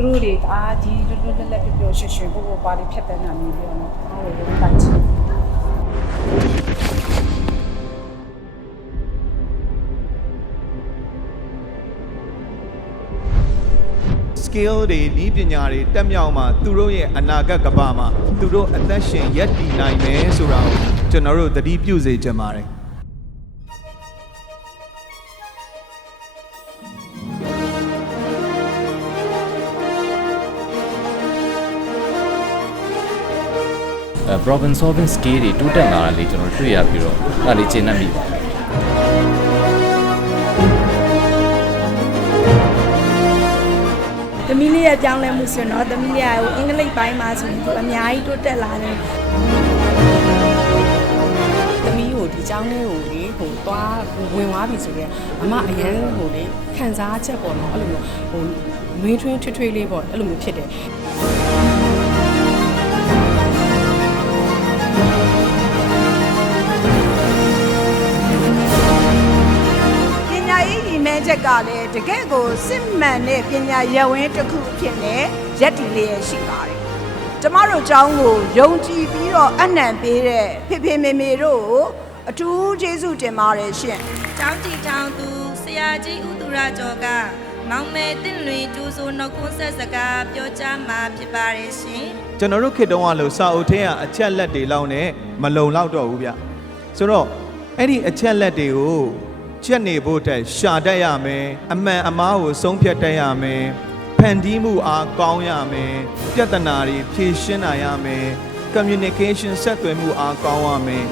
သူတို့တွေဒါကြီးလွတ်လွတ်လပ်လပ်ပြောပြောရွှင်ရွှင်ပို့ပို့ပါလေးဖြတ်တန်းတာမျိုးပြောတော့အားလုံးလုံးတိုက်ချင် skill တွေနည်းပညာတွေတက်မြောက်မှာသူတို့ရဲ့အနာဂတ်ကမ္ဘာမှာသူတို့အသက်ရှင်ရပ်တည်နိုင်မယ်ဆိုတာကိုကျွန်တော်တို့သတိပြုစေချင်ပါတယ်problem solving skill တွေတိုးတက်လာတာလေးကျွန်တော်တွေ့ရပြီးတော့အဲ့ဒါလေးကျင့်တတ်မိပါတယ်သမီးလေးရဲ့ပြောင်းလဲမှုဆိုတော့သမီးလေးကအင်္ဂလိပ်ပိုင်းမှာဆိုရင်သူအများကြီးတိုးတက်လာတယ်သမီးကိုဒီเจ้าလေးကိုလေသွားဝင်သွားပြီဆိုတော့အမအရန်လေခံစားချက်ပေါ့နော်အဲ့လိုမျိုးမွေးထွင်းထွေးလေးပေါ့အဲ့လိုမျိုးဖြစ်တယ်မဲချက်ကလည်းတကယ့်ကိုစစ်မှန်တဲ့ပညာရပ်ဝန်းတစ်ခုဖြစ်နေရက်တီလေးရရှိပါတယ်။ကျမတို့ကျောင်းကိုယုံကြည်ပြီးတော့အနံ့ပေးတဲ့ဖေဖေမေမေတို့ကိုအထူးကျေးဇူးတင်ပါတယ်ရှင်။ ကျောင်းတီထောင်သူဆရာကြီးဦးသူရကျော်ကမောင်မယ်တင့်လွင်ကျူးစိုးနှုတ်ခွန်းဆက်စကားပြောကြားမှာဖြစ်ပါတယ်ရှင်။ကျွန်တော်တို့ခေတ်တုန်းကလို့စာအုပ်ထဲကအချက်လက်တွေလောက်နဲ့မလုံလောက်တော့ဘူးဗျ။ဆိုတော့အဲ့ဒီအချက်လက်တွေကိုချက်နေဖို့တက်ရှာတတ်ရမယ်အမှန်အမှားကိုဆုံးဖြတ်တတ်ရမယ်ဖန်တီးမှုအားကောင်းရမယ်ပြဿနာတွေဖြေရှင်းနိုင်ရမယ် communication ဆက်သွယ်မှုအားကောင်းရမယ်